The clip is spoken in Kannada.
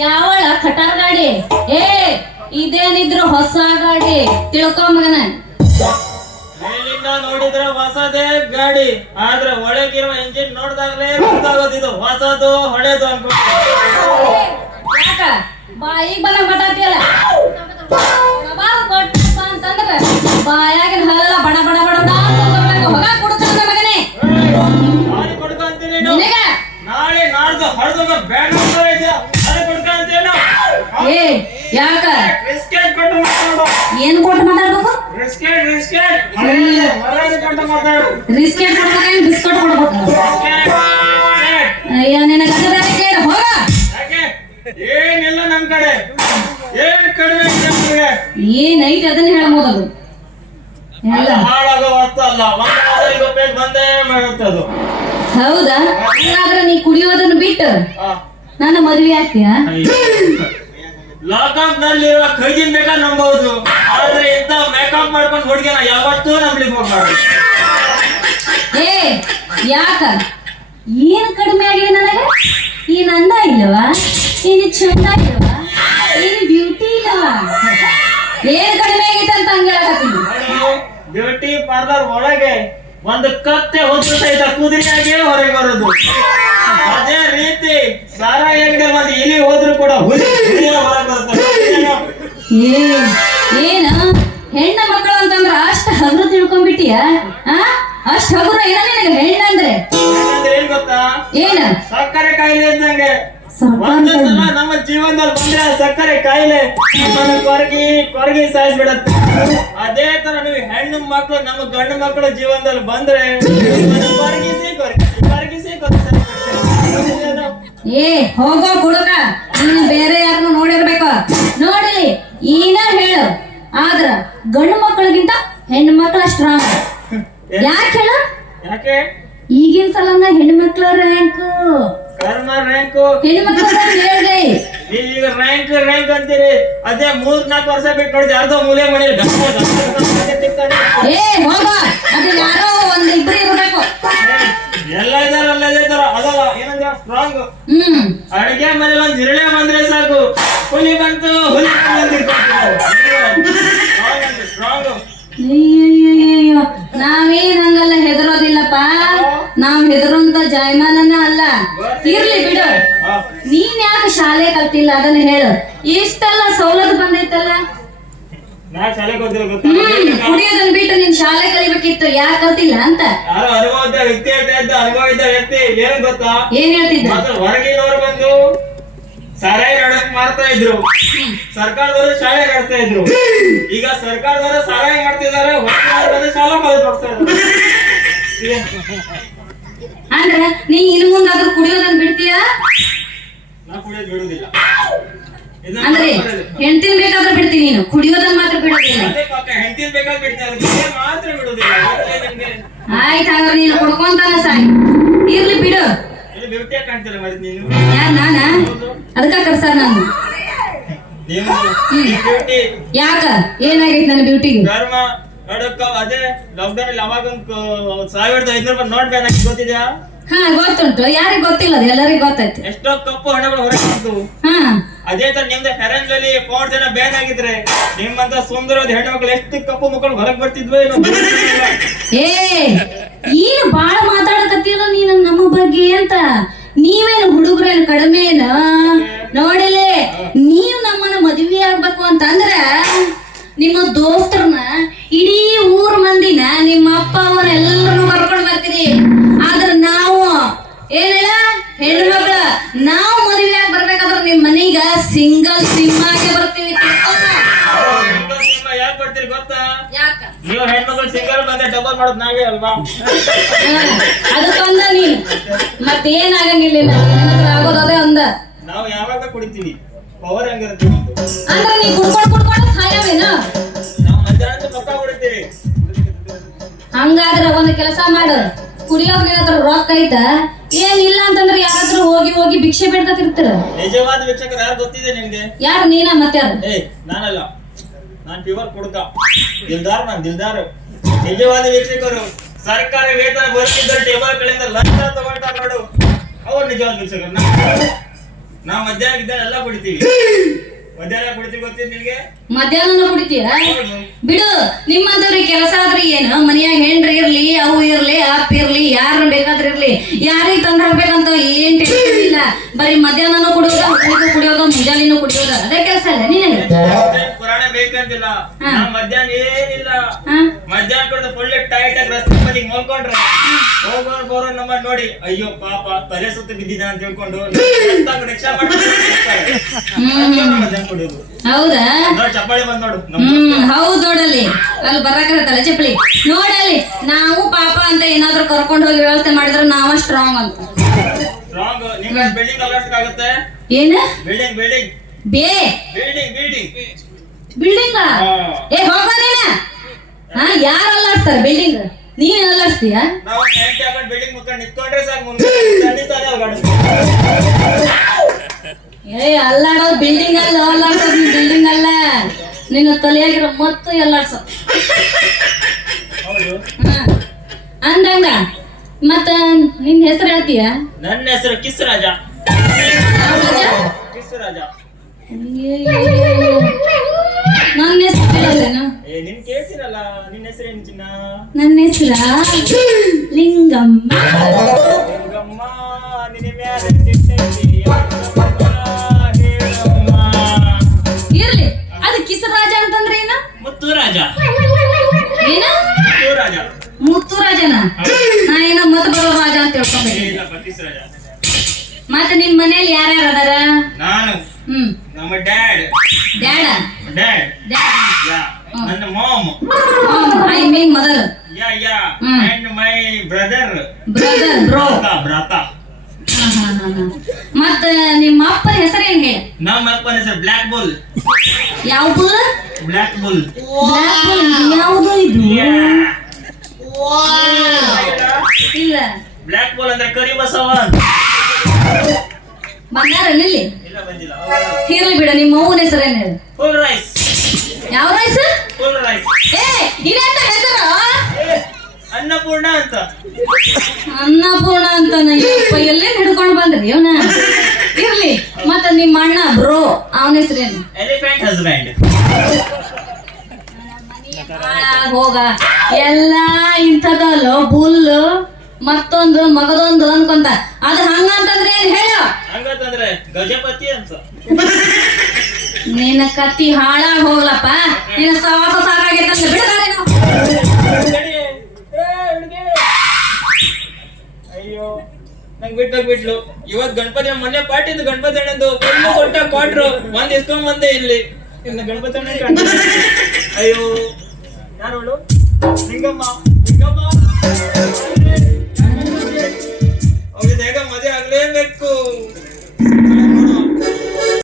ಯಾವಳ ಖಟಾರ್ ಗಾಡಿ? ಇದೇನಿದ್ರು ಹೊಸ ಗಾಡಿ ತಿಳ್ಕೊ ಮಗನ. ಮೇಲಿಂದ ನೋಡಿದ್ರೆ ಹೊಸದೇ ಗಾಡಿ, ಆದ್ರೆ ಒಳಗಿರುವ ಇಂಜಿನ್ ನೋಡಿದಾಗಲೇ ಗೊತ್ತಾಗೋದಿದು ಹೊಸದು ಹೊಳೆದು ಅನ್ಕೊಂಡು. ಯಾಕ ಬಾಯಿಗೆ ಬಂದ ಮಾತಾಡ್ತೀಯಲ್ಲ? ಕೊಟ್ಟಪ್ಪ ಅಂತಂದ್ರೆ ಬಾಯಾಗಿನ ಹಾಲೆಲ್ಲ ಬಡ ಬಡ ಬಡ ಬಡ ಹೊಗ ಕೊಡ್ತಾನ ಮಗನೇ. ನಾಳೆ ಕೊಡ್ಕಂತೀನಿ ನಾಳೆ ನಾಡ್ದು ಹೊಡೆದ ಬ್ಯಾನ್ ನಾಳೆ ಕೊಡ್ಕಂತೇನು? ಯಾಕ ಬಿಸ್ಕೆಟ್ ಕೊಟ್ಟು ಮಾತಾಡು. ಏನ್ ಕೊಟ್ಟು ಮಾತಾಡ್ಬೇಕು? ಬಿಸ್ಕೆಟ್ ಬಿಸ್ಕೆಟ್ ಕೊಟ್ಟು ಮಾತಾಡು. ಬಿಸ್ಕೆಟ್ ಕೊಡ್ಬೇಕೇನು ಬಿಸ್ಕೆಟ್ ಕೊಡ್ಬೇಕು? ಅಯ್ಯೋ ನಿನಗೆ ಅದು ಬೇರೆ ಕೇಳ ಹೋಗ. ಏನಿಲ್ಲ ನಮ್ ಕಡೆ, ಏನ್ ಕಡಿಮೆ ನಮ್ಗೆ ಏನೈತಿ ಅದನ್ನ ಹೇಳ್ಬೋದದು. ಎಲ್ಲ ಹಾಳಾಗೋ ವಸ್ತು ಅಲ್ಲ, ಒಂದು ಬಂದೇ ಮಾಡುತ್ತದು. ಹೌದಾ? ಆದ್ರೆ ನೀ ಕುಡಿಯೋದನ್ನ ಬಿಟ್ಟು ನನ್ನ ಮದುವೆ ಆಗ್ತೀಯಾ? ಲಾಕಪ್ ನಲ್ಲಿರುವ ಖೈದಿನ್ ಬೇಕಾ ನಂಬಬಹುದು, ಆದ್ರೆ ಇಂತ ಮೇಕಪ್ ಮಾಡ್ಕೊಂಡು ಹುಡುಗಿನ ಯಾವತ್ತೂ ನಂಬಲಿಕ್ಕೆ ಹೋಗ್ಬಾರ್ದು. ಯಾಕ ಏನು ಕಡಿಮೆ ಆಗಿದೆ ನನಗೆ? ಏನ್ ಅಂದ ಇಲ್ಲವಾ? ಏನು ಚಂದ ಇಲ್ಲವಾ? ಏನು ಬ್ಯೂಟಿ ಇಲ್ಲವಾ? ಏನ್ ಕಡಿಮೆ ಆಗೈತೆ ಅಂತ ಹಂಗ ಹೇಳಕತ್ತೀನಿ. ಬ್ಯೂಟಿ ಪಾರ್ಲರ್ ಒಳಗೆ ಒಂದು ಕತ್ತೆ ಹೊತ್ತು ಸಹಿತ ಕುದುರೆಯಾಗೆ ಹೊರಗೆ ಬರೋದು. ಅದೇ ರೀತಿ ಸಾರಾಯಿಗೆ ಒಂದು ಇಲಿ ಹೋದ್ರು ಕೂಡ ಹೊರಗೆ ಬರ್ತದೆ. ಏನ ಹೆಣ್ಣ ಮಕ್ಕಳು ಅಂತಂದ್ರ ಅಷ್ಟ ಹಗುರು ತಿಳ್ಕೊಂಡ್ಬಿಟ್ಟಿಯ? ಅಷ್ಟ ಹಗುರ ಏನ ನಿನಗೆ ಹೆಣ್ಣಂದ್ರೆ? ಏನ್ ಗೊತ್ತಾ? ಏನ ಸಕ್ಕರೆ ಕಾಯಿಲೆ ಇದ್ದಂಗೆ. ಒಂದೊಂದ್ಸಲ ನಮ್ಮ ಜೀವನದಲ್ಲಿ ಬಂದ್ರೆ ಸಕ್ಕರೆ ಕಾಯಿಲೆ ಕೊರಗಿ ಸಾಯಿಸ್ಬಿಡತ್ತೆ. ಅದೇ ತರ ನೀವು ಹೆಣ್ಣು ಮಕ್ಕಳು ನಮ್ಮ ಗಂಡು ಮಕ್ಕಳ ಜೀವನದಲ್ಲಿ ಬಂದ್ರೆ ಕೊರಗಿಸಿ ಹೋಗೋ ಹುಡುಗ, ನೀನು ಬೇರೆ ಯಾರನ್ನು ನೋಡಿರ್ಬೇಕು. ನೋಡಿ ಏನ ಹೇಳು, ಆದ್ರ ಗಂಡು ಮಕ್ಕಳಿಗಿಂತ ಹೆಣ್ಣು ಮಕ್ಕಳ ಸ್ಟ್ರಾಂಗ್. ಯಾಕೆ ಹೇಳು? ಯಾಕೆ? ಈಗಿನ ಸಲನ ಹೆಣ್ಣು ಮಕ್ಕಳ ರ್ಯಾಂಕ್ ರ್ಯಾಂಕು ಹೆಣ್ಣು ಮಕ್ಕಳ ಹೇಳಿದೆ. ಈಗ ರ್ಯಾಂಕ್ ಅಂತೀರಿ, ಅದೇ 3-4 ವರ್ಷ ಬಿಟ್ಟು ನೋಡಿದ್ರೆ ಯಾರ್ದೋ ಮೂಲೆ ಮನೇಲಿ ಹೋಗ, ಅದು ಯಾರೋ ಒಂದ್ ಇಬ್ರು ಇರ್ಬೇಕು. ಎಲ್ಲ ಇದಾರ ಅದಲ್ಲ ಏನಂದ್ರೆ ಸ್ಟ್ರಾಂಗ್. ಅಡಿಗೆ ಮನೇಲಿ ಒಂದ್ ಜಿರಳೆ ಬಂದ್ರೆ ಸಾಕು, ಹುಲಿ ಬಂತು ಹುಲಿ ಸ್ಟ್ರಾಂಗ್. ನಾವೇನ್ ಹಂಗಲ್ಲ ಹೆದರೋದಿಲ್ಲಪ್ಪ, ನಾವ್ ಹೆದರೋಂತ ಜಾಯಮಾನನ ಅಲ್ಲ. ಇರ್ಲಿ ಬಿಡು, ನೀನ್ ಯಾಕೆ ಶಾಲೆ ಕಲ್ತಿಲ್ಲ ಅದನ್ನ ಹೇಳು. ಇಷ್ಟೆಲ್ಲ ಸವಲತ್ತು ಬಂದೈತಲ್ಲ, ಕುಡಿಯೋದನ್ನ ಬಿಟ್ಟು ನೀನ್ ಶಾಲೆ ಕಲಿಬೇಕಿತ್ತು, ಯಾಕೆ ಕಲ್ತಿಲ್ಲ ಅಂತ. ಅನುಭವ ಇದ್ದ ವ್ಯಕ್ತಿ ಏನ್ ಗೊತ್ತಾ? ಏನ್ ಹೇಳ್ತಿದ್ದ? ಹೊರಗಿನವರು ಬಂದು ಸಾರಾಯಿ ನಡಕ್ ಮಾಡ್ತಾ ಇದ್ರು, ಸರ್ಕಾರದವರು ಶಾಲೆ ನಡೆಸ್ತಾ ಇದ್ರು. ಈಗ ಸರ್ಕಾರದವರು ಸಾರಾಯಿ ಮಾಡ್ತಿದ್ದಾರೆ, ಹೊರಗಿನವರು ಶಾಲಾ ಕಲಿಸ್ತಾ ಇದ್ದಾರೆ. ಅಂದ್ರೆ ನೀ ಇನ್ ಮುಂದಾದ್ರೂ ಕುಡಿಯೋದನ್ನ ಬಿಡ್ತೀಯ? ನಾ ಕುಡಿಯೋದು ಬಿಡುದಿಲ್ಲ. ಅಂದ್ರೆ ಹೆಂಡತಿನ ಬೇಕಾದ್ರೆ ಬಿಡ್ತೀನಿ, ನೀನು ಕುಡಿಯೋದನ್ನ ಮಾತ್ರ ಬಿಡೋದಿಲ್ಲ. ಹೆಂಡತಿನ ಬೇಕಾದ್ರೆ ಬಿಡ್ತೀನಿ, ಮಾತ್ರ ಬಿಡುದಿಲ್ಲ. ಆಯ್ತು, ಹಾಗಾದ್ರೆ ನೀನು ಕುಡ್ಕೊಂತಾನ ಸಾಯಿ. ಇರ್ಲಿ ಬಿಡು. ಬ್ಯೂಟಿಯಾಗಿ ಕಾಣ್ತಿಲ್ಲ ಮತ್ತೆ ನೀನು. ಯಾರ್ ನಾನ? ಅದಕ್ಕ ಕರ್ಸಾರ ನಾನು. ಯಾಕ ಏನಾಗೈತಿ ನನ್ನ ಬ್ಯೂಟಿಗೆ? ಅದೇ ಲಾಕ್ಡೌನ್ ಅಲ್ಲಿ ಅವಾಗ 1500 ರೂಪಾಯಿ ನೋಟ್ ಬ್ಯಾನ್ ಹಾಕಿ ಗೊತ್ತಿದ್ಯಾ? ಗೊತ್ತುಂಟು, ಯಾರಿಗ್ ಗೊತ್ತಿಲ್ಲ, ಅದು ಎಲ್ಲರಿಗೂ ಗೊತ್ತೈತಿ. ಎಷ್ಟೋ ಕಪ್ಪು ಹಣಗಳು ಹೊರಗೆ ಬಂತು. ಅದೇ ತರ ನಿಮ್ದು ಫೆರೆನ್ಸ್ ಅಲ್ಲಿ 4 ಜನ ಬ್ಯಾನ್ ಆಗಿದ್ರೆ ನಿಮ್ಮಂತ ಸುಂದರವಾದ ಹೆಣ್ಣು ಮಕ್ಕಳು ಎಷ್ಟು ಕಪ್ಪು ಮಕ್ಕಳು ಹೊರಗೆ ಬರ್ತಿದ್ವಿ. ಏನು ಬಾಳ ಮಾತಾಡಕತ್ತಿಲ್ಲ ನೀನು ನಮ್ಮ ಬಗ್ಗೆ ಅಂತ. ನೀವೇನು ಹುಡುಗರೇನು ಕಡಿಮೆ ಏನ? ನೋಡಿಲಿ, ನೀವ್ ನಮ್ಮನ್ನ ಮದುವೆ ಆಗ್ಬೇಕು ಅಂತಂದ್ರ ನಿಮ್ಮ ದೋಸ್ತರನ್ನ, ಇಡೀ ಊರ್ ಮಂದಿನ, ನಿಮ್ಮ ಅಪ್ಪ ಅವರೆಲ್ಲರೂ ಕರ್ಕೊಂಡು ಬರ್ತೀರಿ. ನಾವೇ ಅಲ್ವಾ? ಅದಕ್ಕೊಂದ ನೀನು ಮತ್ತೇನಾಗಂಗಿಲ್ಲ ಆಗೋದೇ ಒಂದ. ನಾವು ಯಾವಾಗ ಕುಡಿತೀವಿ ಪವರ್ ಹೆಂಗಿರುತ್ತೆ ಅಂದ್ರೆ ನೀ ಕುಡ್ಕೊಂಡು ಸಾಯವೇನು? ನಾವು ಮಧ್ಯಾಹ್ನದ ಪಕ್ಕ ಕುಡಿತೀವಿ. ಹಂಗಾದ್ರೆ ಒಂದು ಕೆಲಸ ಮಾಡು, ಕುಡಿಯೋರ್ ಹತ್ರ ರೊಕ್ಕ ಐತ ಏನಿಲ್ಲ ಅಂತಂದ್ರೆ ಯಾರಾದ್ರೂ ಹೋಗಿ ಭಿಕ್ಷೆ ಬೇಡ್ತಿರ್ತೀರ. ನಿಜವಾದ ಭಿಕ್ಷಕರು ಯಾರು ಗೊತ್ತಿದೆ ನಿನ್ಗೆ? ಯಾರು ನೀನ ಮತ್ತೆ ಯಾರು? ನಾನಲ್ಲ, ನಾನ್ ಪ್ಯೂರ್ ಕುಡುಕ. ದಿಲ್ದಾರ್, ನಾನ್ ದಿಲ್ದಾರ್. ನಿಜವಾದ ಭಿಕ್ಷಕರು ಸರ್ಕಾರಿ ವೇತನ ಬರುತ್ತಿದ್ದ ಟೇಬಲ್ ಗಳಿಂದ ಲಂಚ ತಗೊಳ್ತಾ ನೋಡು, ಅವ್ರು ನಿಜವಾದ ಭಿಕ್ಷಕರು. ನಾವು ಮಧ್ಯಾಹ್ನ ಇದ್ದಾಗ ಎಲ್ಲ ಕುಡಿತೀವಿ. ಮಧ್ಯಾಹ್ನ ಕುಡಿತೀವಿ ಗೊತ್ತಿದೆ ನಿನ್ಗೆ? ಮಧ್ಯಾಹ್ನ ಕುಡಿತೀಯ? ಬಿಡು, ನಿಮ್ಮಂತವ್ರಿಗೆ ಕೆಲಸ ಆದ್ರೆ ಏನು? ಮನೆಯಾಗ ಹೆಂಡ್ರಿ ಇರ್ಲಿ, ಅವು ಇರ್ಲಿ, ಅಪ್ಪ ಇರ್ಲಿ, ಯಾರು ಬೇಕಾದ್ರೆ ಇರ್ಲಿ, ಯಾರಿಗೆ ತಂದು ಹಾಕ್ಬೇಕಂತ ಏನ್ ಟೆನ್ಷನ್ ಇಲ್ಲ. ಬರೀ ಮಧ್ಯಾಹ್ನನೂ ಕುಡಿಯೋದ, ಕುಡಿಯೋದ, ಮುಂಜಾನೆನೂ ಕುಡಿಯೋದ, ಅದೇ ಕೆಲಸ ಅಲ್ಲ ನಿನಗೆ? ಪುರಾಣ ಬೇಕಂತಿಲ್ಲ. ನಾವ್ ಮಧ್ಯಾಹ್ನ ಏನಿಲ್ಲ, ಮಧ್ಯಾಹ್ನ ಕುಡಿದ ಫುಲ್ ಟೈಟ್ ಆಗಿ ರಸ್ತೆ ಬದಿಗೆ ಮಲ್ಕೊಂಡ್ರೆ ಹೋಗೋರ್ ಬರೋರ್ ನಮ್ಮ ನೋಡಿ, ಅಯ್ಯೋ ಪಾಪ ತಲೆ ಸುತ್ತ ಬಿದ್ದಿದ ಅಂತ ಹೇಳ್ಕೊಂಡು ರಿಕ್ಷಾ ಮಧ್ಯಾಹ್ನ ಕುಡಿಯೋದು. ಹೌದಾ? ಚಪ್ಪಾಳಿ ಬಂದ್ ನೋಡು. ಹೌದ್ ನೋಡಲ್ಲಿ, ಅಲ್ಲಿ ಬರಕತ್ತಲ್ಲ ಚಪ್ಪಲಿ ನೋಡಲ್ಲಿ. ನಾವು ಪಾಪ ಅಂತ ಏನಾದ್ರು ಕರ್ಕೊಂಡು ಹೋಗಿ ವ್ಯವಸ್ಥೆ ಮಾಡಿದ್ರೆ ನಾವ ಸ್ಟ್ರಾಂಗ್ ಅಂತ. ಸ್ಟ್ರಾಂಗ್ ನಿಮ್ಗೆ ಬಿಲ್ಡಿಂಗ್ ಅಲ್ಲಾಡ್ಸಕ್ಕಾಗತ್ತೆ? ಏನ ಬಿಲ್ಡಿಂಗ್ ಬಿಲ್ಡಿಂಗ್ ಬೇ ಬಿಲ್ಡಿಂಗ್ ಬಿಲ್ಡಿಂಗ್ ಬಿಲ್ಡಿಂಗ್ ಹೋಗ ನೀನ. ಯಾರು ಅಲ್ಲಾಡ್ಸ್ತಾರ ಬಿಲ್ಡಿಂಗ್? ನೀನ್ ಅಲ್ಲಾಡ್ಸ್ತೀಯ? ನಾವು 90 ಹಾಕೊಂಡು ಬಿಲ್ಡಿಂಗ್ ಮುಖಂಡ್ ನಿಂತ್ಕೊಂಡ್ರೆ ಸಾಕು, ಮುಂದೆ ಖಂಡಿತಾನೆ ಅಲ್ಲಾಡುತ್ತೆ. ಅಲ್ಲಾಡೋದು ಬಿಲ್ಡಿಂಗ್ ಅಲ್ಲ, ಅಲ್ಲಾಡ್ಸೋದು ಬಿಲ್ಡಿಂಗ್ ಅಲ್ಲ, ನಿನ್ನ ತಲೆಯಾಗಿರೋ ಮತ್ತು ಎಲ್ಲಾಡ್ಸೋ. ಅಂದಂಗ ಮತ್ತ ನಿನ್ ಹೆಸರು ಹೇಳ್ತೀಯ? ನನ್ನ ಹೆಸರು ಕಿಸ್ ರಾಜ. ಕಿಸ್ ರಾಜ. ನನ್ನ ಹೆಸರು ಕೇಳಲ್ಲೇನು? ನಿನ್ ಕೇಳ್ತೀರಲ್ಲ, ನಿನ್ನ ಹೆಸರೇನು ಚಿನ್ನ? ನನ್ನ ಹೆಸರ ಲಿಂಗಮ್ಮ. ಲಿಂಗಮ್ಮ ನಿನ್ನ ಮ್ಯಾಲೆ ಸಿಟ್ಟೈತಿ ಹೇಳಮ್ಮ. ಇರ್ಲಿ, ಅದು ಕಿಸ್ ರಾಜ ಅಂತಂದ್ರೆ ಏನ? ಮುತ್ತು ರಾಜ. ಏನ? ಮುತ್ತು ರಾಜ. ಮುತ್ತು ರಾಜನ? ನಾ ಏನೋ ಮತ್ ಬರೋ ರಾಜ ಅಂತ ಹೇಳ್ಕೊಂಡೆ. ಕಿಸ್ ರಾಜ. ಮತ್ತೆ ನಿಮ್ ಮನೇಲಿ ಯಾರ್ಯಾರ ಅದಾರ? ನಾನು, ನಮ್ಮ ಡ್ಯಾಡ್. ಡ್ಯಾಡ? ಡ್ಯಾಡ್. ಯಾ. ನನ್ನ mom. I mean mother. Yeah yeah. And my brother. Brother, bro. Brother. ಮತ್ತ ನಿಮ್ಮ ಅಪ್ಪನ ಹೆಸರೇನ್ ಹೇಳ? ನಮ್ಮ ಅಪ್ಪನ ಹೆಸರು ಬ್ಲ್ಯಾಕ್ ಬುಲ್. ಯಾವ bull? Black bull. Black bull ಯಾವುದು ಇದು? ಇಲ್ಲ. ಬ್ಲ್ಯಾಕ್ ಬುಲ್ ಅಂದ್ರೆ ಕರಿ ಬಸವ. ಬಂಗಾರ ನಿಲ್ಲಿ. ಇಲ್ಲ ಬಂದಿಲ್ಲ. ಇರ್ಲಿ ಬಿಡ, ನಿಮ್ಮ ಅವ್ವನ ಹೆಸರೇನ್ ಹೇಳ? Full rice. ಯಾವ ರೈಸ್? Full rice. ಇದೆಂತ ಹೆಸರು? ಅನ್ನಪೂರ್ಣ ಅಂತ. ಅನ್ನಪೂರ್ಣ ಅಂತ ಎಲ್ಲೇ ಹಿಡ್ಕೊಂಡು ಬಂದ್ರಿ ಅವನ? ಇರ್ಲಿ, ಮತ್ತ ನಿಮ್ಮ ಅಣ್ಣ ಬ್ರೋ, ಅವನ ಹೆಸರೇನು? Elephant husband. ಹೋಗ ಎಲ್ಲ ಇಂಥದಲ್ಲ ಬುಲ್ ಮತ್ತೊಂದು ಮಗದೊಂದು ಅನ್ಕೊಂತ. ಅದು ಹಂಗಂತಂದ್ರೆ ಏನ್ ಹೇಳ? ಹಂಗಂತಂದ್ರೆ ಗಜಪತಿ ಅಂತ. ನಿನ್ನ ಕತ್ತಿ ಹಾಳಾಗ್ ಹೋಗ್ಲಪ್ಪ, ನಿನ್ನ ಸವಾಸ ಸಾಕಾಗೈತಂದ್ರೆ ಬಿಡ್ತಾರೆ ನಾವು. ಅಯ್ಯೋ ನಂಗ್ ಬಿಟ್ಲು. ಇವತ್ ಗಣಪತಿ ಮೊನ್ನೆ ಪಾರ್ಟಿದ್ದು ಗಣಪತಿ ಅಣ್ಣಂದು ಕಣ್ಣು ಕೊಟ್ಟ ಕೊಟ್ರು, ಒಂದ್ ಇಸ್ಕೊಂಡ್ ಬಂದೆ ಇಲ್ಲಿ. ಇನ್ನು ಗಣಪತಿ ಅಣ್ಣ ಅಯ್ಯೋ ಯಾರು ಲಿಂಗಮ್ಮ. ಲಿಂಗಮ್ಮ